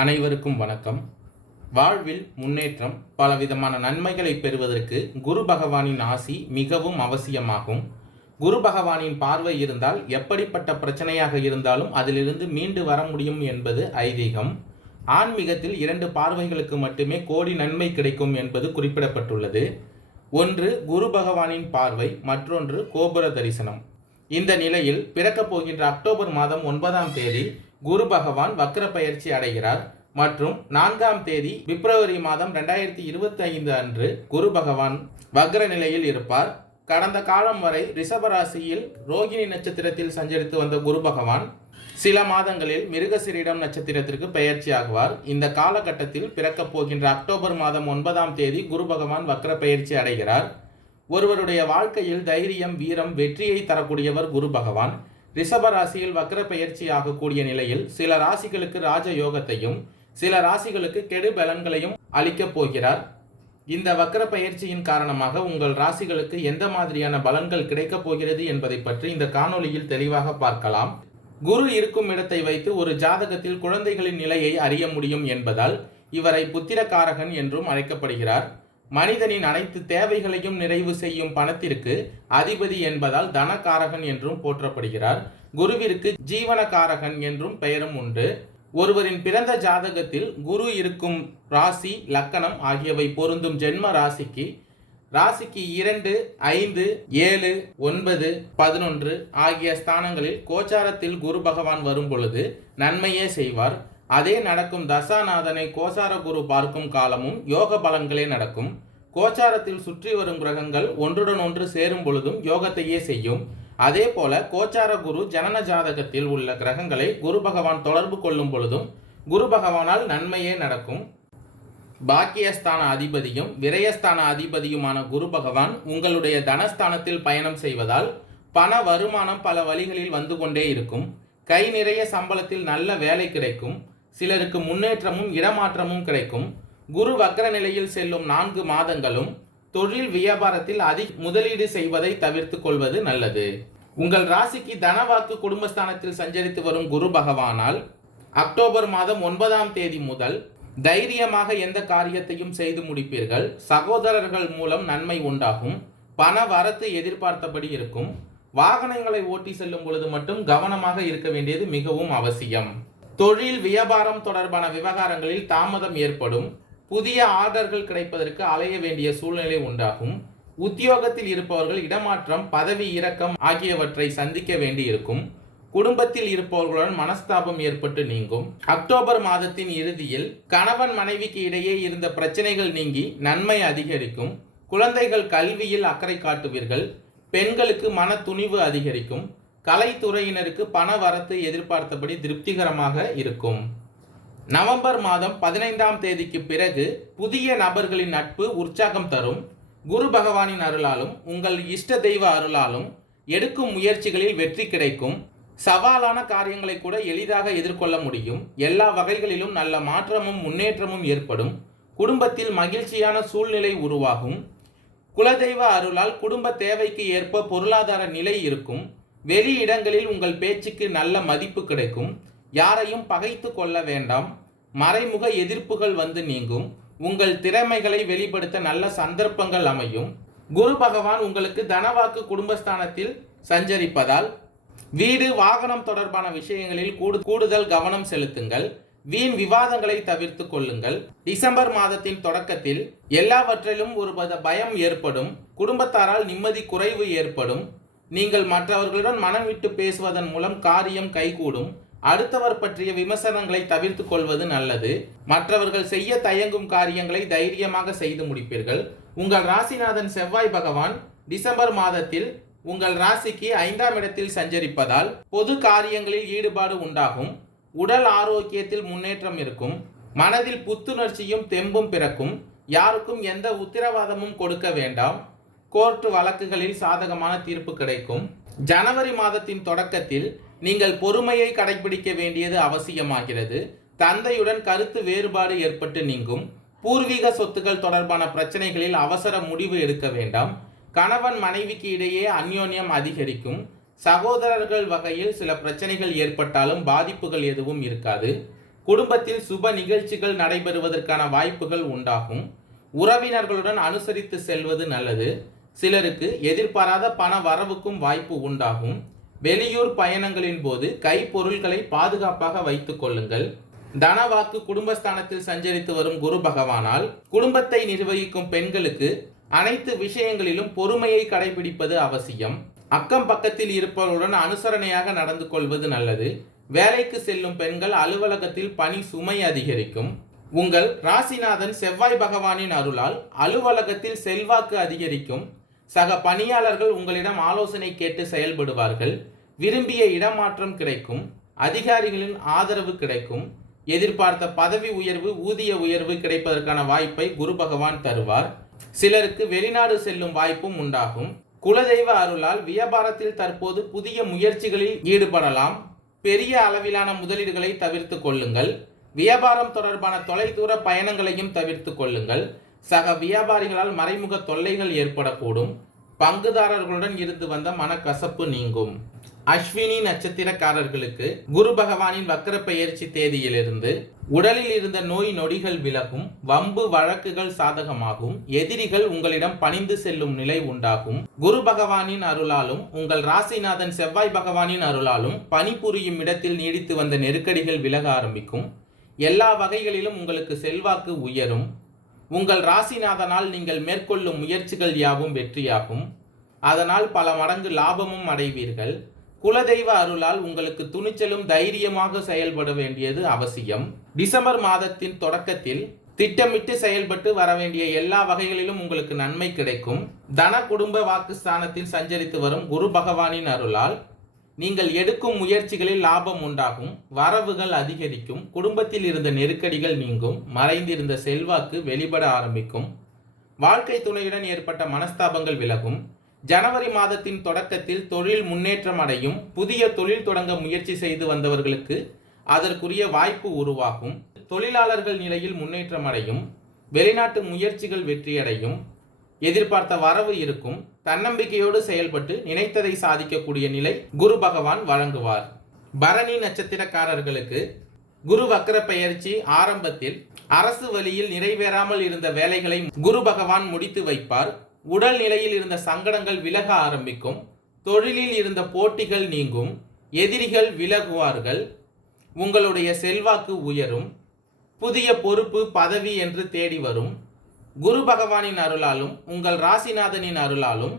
அனைவருக்கும் வணக்கம். வாழ்வில் முன்னேற்றம் பலவிதமான நன்மைகளை பெறுவதற்கு குரு பகவானின் ஆசி மிகவும் அவசியமாகும். குரு பகவானின் பார்வை இருந்தால் எப்படிப்பட்ட பிரச்சனையாக இருந்தாலும் அதிலிருந்து மீண்டு வர முடியும் என்பது ஐதீகம். ஆன்மீகத்தில் இரண்டு பார்வைகளுக்கு மட்டுமே கோடி நன்மை கிடைக்கும் என்பது குறிப்பிடப்பட்டுள்ளது. ஒன்று குரு பகவானின் பார்வை மற்றொன்று கோபுர தரிசனம். இந்த நிலையில் பிறக்கப் போகின்ற அக்டோபர் மாதம் ஒன்பதாம் தேதி குரு பகவான் வக்ர பயிற்சி அடைகிறார். மற்றும் நான்காம் தேதி பிப்ரவரி மாதம் ரெண்டாயிரத்தி இருபத்தி ஐந்து அன்று குரு பகவான் வக்ர நிலையில் இருப்பார். கடந்த காலம் வரை ரிஷபராசியில் ரோகிணி நட்சத்திரத்தில் சஞ்சரித்து வந்த குரு பகவான் சில மாதங்களில் மிருகசிரிடம் நட்சத்திரத்திற்கு பெயர்ச்சி ஆகுவார். இந்த காலகட்டத்தில் பிறக்கப் போகின்ற அக்டோபர் மாதம் ஒன்பதாம் தேதி குரு பகவான் வக்ர பயிற்சி அடைகிறார். ஒருவருடைய வாழ்க்கையில் தைரியம் வீரம் வெற்றியை தரக்கூடியவர் குரு பகவான். ரிஷப ராசியில் வக்ர பெயர்ச்சியாகக்கூடிய நிலையில் சில ராசிகளுக்கு ராஜ யோகத்தையும் சில ராசிகளுக்கு கெடு பலன்களையும் அளிக்கப் போகிறார். இந்த வக்கர பயிற்சியின் காரணமாக உங்கள் ராசிகளுக்கு எந்த மாதிரியான பலன்கள் கிடைக்கப் போகிறது என்பதை பற்றி இந்த காணொளியில் தெளிவாக பார்க்கலாம். குரு இருக்கும் இடத்தை வைத்து ஒரு ஜாதகத்தில் குழந்தைகளின் நிலையை அறிய முடியும் என்பதால் இவரை புத்திரகாரகன் என்றும் அழைக்கப்படுகிறார். மனிதனின் அனைத்து தேவைகளையும் நிறைவு செய்யும் பணத்திற்கு அதிபதி என்பதால் தனகாரகன் என்றும் போற்றப்படுகிறார். குருவிற்கு ஜீவனகாரகன் என்றும் பெயரும் உண்டு. ஒருவரின் பிறந்த ஜாதகத்தில் குரு இருக்கும் ராசி லக்கணம் ஆகியவை பொருந்தும் ஜென்ம ராசிக்கு ராசிக்கு இரண்டு ஐந்து ஏழு ஒன்பது பதினொன்று ஆகிய ஸ்தானங்களில் கோச்சாரத்தில் குரு பகவான் வரும் பொழுது நன்மையே செய்வார். அதே நடக்கும் தசாநாதனை கோசார குரு பார்க்கும் காலமும் யோக பலன்களே நடக்கும். கோச்சாரத்தில் சுற்றி வரும் கிரகங்கள் ஒன்றுடன் ஒன்று சேரும் பொழுதும் யோகத்தையே செய்யும். அதே போல கோச்சார குரு ஜனன ஜாதகத்தில் உள்ள கிரகங்களை குரு பகவான் தொடர்பு கொள்ளும் பொழுதும் குரு பகவானால் நன்மையே நடக்கும். பாக்கியஸ்தான அதிபதியும் விரயஸ்தான அதிபதியுமான குரு பகவான் உங்களுடைய தனஸ்தானத்தில் பயணம் செய்வதால் பண வருமானம் பல வழிகளில் வந்து கொண்டே இருக்கும். கை நிறைய சம்பளத்தில் நல்ல வேலை கிடைக்கும். சிலருக்கு முன்னேற்றமும் இடமாற்றமும் கிடைக்கும். குரு வக்ர நிலையில் செல்லும் நான்கு மாதங்களும் தொழில் வியாபாரத்தில் அதிக முதலீடு செய்வதை தவிர்த்து கொள்வது நல்லது. உங்கள் ராசிக்கு தனவாக்கு குடும்பஸ்தானத்தில் சஞ்சரித்து வரும் குரு பகவானால் அக்டோபர் மாதம் ஒன்பதாம் தேதி முதல் தைரியமாக எந்த காரியத்தையும் செய்து முடிப்பீர்கள். சகோதரர்கள் மூலம் நன்மை உண்டாகும். பண வரத்து எதிர்பார்த்தபடி இருக்கும். வாகனங்களை ஓட்டி செல்லும் பொழுது மட்டும் கவனமாக இருக்க வேண்டியது மிகவும் அவசியம். தொழில் வியாபாரம் தொடர்பான விவகாரங்களில் தாமதம் ஏற்படும். புதிய ஆர்டர்கள் கிடைப்பதற்கு அலைய வேண்டிய சூழ்நிலை உண்டாகும். உத்தியோகத்தில் இருப்பவர்கள் இடமாற்றம் பதவி இறக்கம் ஆகியவற்றை சந்திக்க வேண்டியிருக்கும். குடும்பத்தில் இருப்பவர்களுடன் மனஸ்தாபம் ஏற்பட்டு நீங்கும். அக்டோபர் மாதத்தின் இறுதியில் கணவன் மனைவிக்கு இடையே இருந்த பிரச்சனைகள் நீங்கி நன்மை அதிகரிக்கும். குழந்தைகள் கல்வியில் அக்கறை காட்டுவீர்கள். பெண்களுக்கு மன துணிவு அதிகரிக்கும். கலைத்துறையினருக்கு பண வரத்து எதிர்பார்த்தபடி திருப்திகரமாக இருக்கும். நவம்பர் மாதம் பதினைந்தாம் தேதிக்கு பிறகு புதிய நபர்களின் நட்பு உற்சாகம் தரும். குரு பகவானின் அருளாலும் உங்கள் இஷ்ட தெய்வ அருளாலும் எடுக்கும் முயற்சிகளில் வெற்றி கிடைக்கும். சவாலான காரியங்களை கூட எளிதாக எதிர்கொள்ள முடியும். எல்லா வகைகளிலும் நல்ல மாற்றமும் முன்னேற்றமும் ஏற்படும். குடும்பத்தில் மகிழ்ச்சியான சூழ்நிலை உருவாகும். குலதெய்வ அருளால் குடும்ப தேவைக்கு ஏற்ப பொருளாதார நிலை இருக்கும். வெளி இடங்களில் உங்கள் பேச்சுக்கு நல்ல மதிப்பு கிடைக்கும். யாரையும் பகைத்து கொள்ள வேண்டாம். மறைமுக எதிர்ப்புகள் வந்து நீங்கும். உங்கள் திறமைகளை வெளிப்படுத்த நல்ல சந்தர்ப்பங்கள் அமையும். குரு பகவான் உங்களுக்கு தனவாக்கு குடும்பஸ்தானத்தில் சஞ்சரிப்பதால் வீடு வாகனம் தொடர்பான விஷயங்களில் கூடு கூடுதல் கவனம் செலுத்துங்கள். வீண் விவாதங்களை தவிர்த்து கொள்ளுங்கள். டிசம்பர் மாதத்தின் தொடக்கத்தில் எல்லாவற்றிலும் ஒரு பயம் ஏற்படும். குடும்பத்தாரால் நிம்மதி குறைவு ஏற்படும். நீங்கள் மற்றவர்களுடன் மனம் விட்டு பேசுவதன் மூலம் காரியம் கைகூடும். அடுத்தவர் பற்றிய விமர்சனங்களை தவிர்த்து கொள்வது நல்லது. மற்றவர்கள் செய்ய தயங்கும் காரியங்களை தைரியமாக செய்து முடிப்பீர்கள். உங்கள் ராசிநாதன் செவ்வாய் பகவான் டிசம்பர் மாதத்தில் உங்கள் ராசிக்கு ஐந்தாம் இடத்தில் சஞ்சரிப்பதால் பொது காரியங்களில் ஈடுபாடு உண்டாகும். உடல் ஆரோக்கியத்தில் முன்னேற்றம் இருக்கும். மனதில் புத்துணர்ச்சியும் தெம்பும் பிறக்கும். யாருக்கும் எந்த உத்தரவாதமும் கொடுக்க வேண்டாம். கோர்ட்டு வழக்குகளில் சாதகமான தீர்ப்பு கிடைக்கும். ஜனவரி மாதத்தின் தொடக்கத்தில் நீங்கள் பொறுமையை கடைபிடிக்க வேண்டியது அவசியமாகிறது. தந்தையுடன் கருத்து வேறுபாடு ஏற்பட்டு நீங்கும். பூர்வீக சொத்துக்கள் தொடர்பான பிரச்சனைகளில் அவசர முடிவு எடுக்க வேண்டாம். கணவன் மனைவிக்கு இடையே அந்யோன்யம் அதிகரிக்கும். சகோதரர்கள் வகையில் சில பிரச்சனைகள் ஏற்பட்டாலும் பாதிப்புகள் எதுவும் இருக்காது. குடும்பத்தில் சுப நிகழ்ச்சிகள் நடைபெறுவதற்கான வாய்ப்புகள் உண்டாகும். உறவினர்களுடன் அனுசரித்து செல்வது நல்லது. சிலருக்கு எதிர்பாராத பண வரவுக்கும் வாய்ப்பு உண்டாகும். வெளியூர் பயணங்களின் போது கைப்பொருள்களை பாதுகாப்பாக வைத்துக் கொள்ளுங்கள். தனவாக்கு குடும்பஸ்தானத்தில் சஞ்சரித்து வரும் குரு பகவானால் குடும்பத்தை நிர்வகிக்கும் பெண்களுக்கு அனைத்து விஷயங்களிலும் பொறுமையை கடைபிடிப்பது அவசியம். அக்கம் பக்கத்தில் இருப்பவருடன் அனுசரணையாக நடந்து கொள்வது நல்லது. வேலைக்கு செல்லும் பெண்கள் அலுவலகத்தில் பணி சுமை அதிகரிக்கும். உங்கள் ராசிநாதன் செவ்வாய் பகவானின் அருளால் அலுவலகத்தில் செல்வாக்கு அதிகரிக்கும். சக பணியாளர்கள் உங்களிடம் ஆலோசனை கேட்டு செயல்படுவார்கள். விரும்பிய இடமாற்றம் கிடைக்கும். அதிகாரிகளின் ஆதரவு கிடைக்கும். எதிர்பார்த்த பதவி உயர்வு ஊதிய உயர்வு கிடைப்பதற்கான வாய்ப்பை குரு பகவான் தருவார். சிலருக்கு வெளிநாடு செல்லும் வாய்ப்பும் உண்டாகும். குலதெய்வ அருளால் வியாபாரத்தில் தற்போது புதிய முயற்சிகளில் ஈடுபடலாம். பெரிய அளவிலான முதலீடுகளை தவிர்த்து கொள்ளுங்கள். வியாபாரம் தொடர்பான தொலைதூர பயணங்களையும் தவிர்த்து கொள்ளுங்கள். சக வியாபாரிகளால் மறைமுக தொல்லைகள் ஏற்படக்கூடும். பங்குதாரர்களுடன் இருந்து வந்த மனக்கசப்பு நீங்கும். அஸ்வினி நட்சத்திரக்காரர்களுக்கு குரு பகவானின் வக்கர பெயர்ச்சி தேதியிலிருந்து உடலில் இருந்த நோய் நொடிகள் விலகும் வம்பு வழக்குகள் சாதகமாகும் எதிரிகள் உங்களிடம் பணிந்து செல்லும் நிலை உண்டாகும். குரு பகவானின் அருளாலும் உங்கள் ராசிநாதன் செவ்வாய் பகவானின் அருளாலும் பணிபுரியும் இடத்தில் நீடித்து வந்த நெருக்கடிகள் விலக ஆரம்பிக்கும். எல்லா வகைகளிலும் உங்களுக்கு செல்வாக்கு உயரும். உங்கள் ராசிநாதனால் நீங்கள் மேற்கொள்ளும் முயற்சிகள் யாவும் வெற்றியாகும். அதனால் பல மடங்கு லாபமும் அடைவீர்கள். குலதெய்வ அருளால் உங்களுக்கு துணிச்சலும் தைரியமாக செயல்பட வேண்டியது அவசியம். டிசம்பர் மாதத்தின் தொடக்கத்தில் திட்டமிட்டு செயல்பட்டு வர வேண்டிய எல்லா வகைகளிலும் உங்களுக்கு நன்மை கிடைக்கும். தன குடும்ப வாக்குஸ்தானத்தில் சஞ்சரித்து வரும் குரு பகவானின் அருளால் நீங்கள் எடுக்கும் முயற்சிகளில் லாபம் உண்டாகும் வரவுகள் அதிகரிக்கும் குடும்பத்தில் இருந்த நெருக்கடிகள் நீங்கும் மறைந்திருந்த செல்வாக்கு வெளிப்பட ஆரம்பிக்கும் வாழ்க்கை துணையுடன் ஏற்பட்ட மனஸ்தாபங்கள் விலகும் ஜனவரி மாதத்தின் தொடக்கத்தில் தொழில் முன்னேற்றம் அடையும் புதிய தொழில் தொடங்க முயற்சி செய்து வந்தவர்களுக்கு அதற்குரிய வாய்ப்பு உருவாகும் தொழிலாளர்கள் நிலையில் முன்னேற்றம் அடையும் வெளிநாட்டு முயற்சிகள் வெற்றியடையும் எதிர்பார்த்த வரவு இருக்கும் தன்னம்பிக்கையோடு செயல்பட்டு நினைத்ததை சாதிக்கக்கூடிய நிலை குரு பகவான் வழங்குவார். பரணி நட்சத்திரக்காரர்களுக்கு குரு வக்கர பெயர்ச்சி ஆரம்பத்தில் அரசு வழியில் நிறைவேறாமல் இருந்த வேலைகளை குரு பகவான் முடித்து வைப்பார். உடல் நிலையில் இருந்த சங்கடங்கள் விலக ஆரம்பிக்கும். தொழிலில் இருந்த போட்டிகள் நீங்கும். எதிரிகள் விலகுவார்கள். உங்களுடைய செல்வாக்கு உயரும். புதிய பொறுப்பு பதவி என்று தேடி வரும். குரு பகவானின் அருளாலும் உங்கள் ராசிநாதனின் அருளாலும்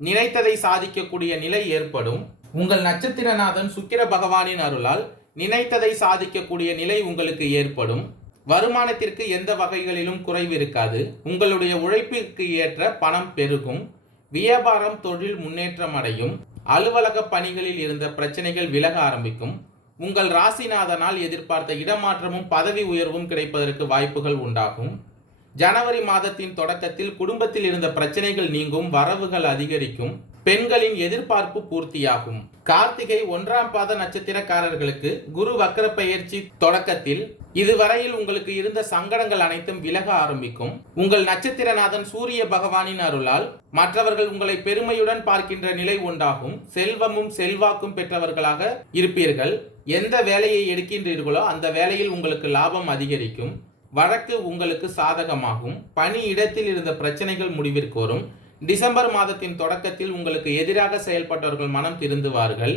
நினைத்ததை சாதிக்கக்கூடிய நிலை ஏற்படும். உங்கள் நட்சத்திரநாதன் சுக்கிர பகவானின் அருளால் நினைத்ததை சாதிக்கக்கூடிய நிலை உங்களுக்கு ஏற்படும். வருமானத்திற்கு எந்த வகைகளிலும் குறைவு இருக்காது. உங்களுடைய உழைப்பிற்கு ஏற்ற பணம் பெருகும். வியாபாரம் தொழில் முன்னேற்றம் அடையும். அலுவலக பணிகளில் இருந்த பிரச்சனைகள் விலக ஆரம்பிக்கும். உங்கள் ராசிநாதனால் எதிர்பார்த்த இடமாற்றமும் பதவி உயர்வும் கிடைப்பதற்கு வாய்ப்புகள் உண்டாகும். ஜனவரி மாதத்தின் தொடக்கத்தில் குடும்பத்தில் இருந்த பிரச்சனைகள் நீங்கும் வரவுகள் அதிகரிக்கும் பெண்களின் எதிர்பார்ப்பு பூர்த்தியாகும். கார்த்திகை ஒன்றாம் பாத நட்சத்திரக்காரர்களுக்கு குரு வக்கர பயிற்சி தொடக்கத்தில் இதுவரையில் உங்களுக்கு இருந்த சங்கடங்கள் அனைத்தும் விலக ஆரம்பிக்கும். உங்கள் நட்சத்திரநாதன் சூரிய பகவானின் அருளால் மற்றவர்கள் உங்களை பெருமையுடன் பார்க்கின்ற நிலை உண்டாகும். செல்வமும் செல்வாக்கும் பெற்றவர்களாக இருப்பீர்கள். எந்த வேலையை எடுக்கின்றீர்களோ அந்த வேலையில் உங்களுக்கு லாபம் அதிகரிக்கும். வழக்கு உங்களுக்கு சாதகமாகும். பணி இடத்தில் இருந்த பிரச்சனைகள் முடிவிற்கு வரும். டிசம்பர் மாதத்தின் தொடக்கத்தில் உங்களுக்கு எதிராக செயல்பட்டவர்கள் மனம் திருந்துவார்கள்.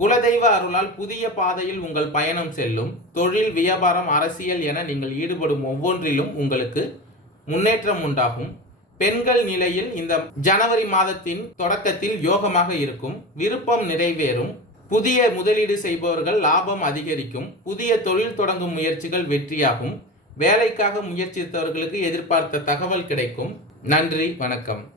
குலதெய்வ அருளால் புதிய பாதையில் உங்கள் பயணம் செல்லும். தொழில் வியாபாரம் அரசியல் என நீங்கள் ஈடுபடும் ஒவ்வொன்றிலும் உங்களுக்கு முன்னேற்றம் உண்டாகும். பெண்கள் நிலையில் இந்த ஜனவரி மாதத்தின் தொடக்கத்தில் யோகமாக இருக்கும். விருப்பம் நிறைவேறும். புதிய முதலீடு செய்பவர்கள் லாபம் அதிகரிக்கும். புதிய தொழில் தொடங்கும் முயற்சிகள் வெற்றியாகும். வேலைக்காக முயற்சித்தவர்களுக்கு எதிர்பார்த்த தகவல் கிடைக்கும். நன்றி வணக்கம்.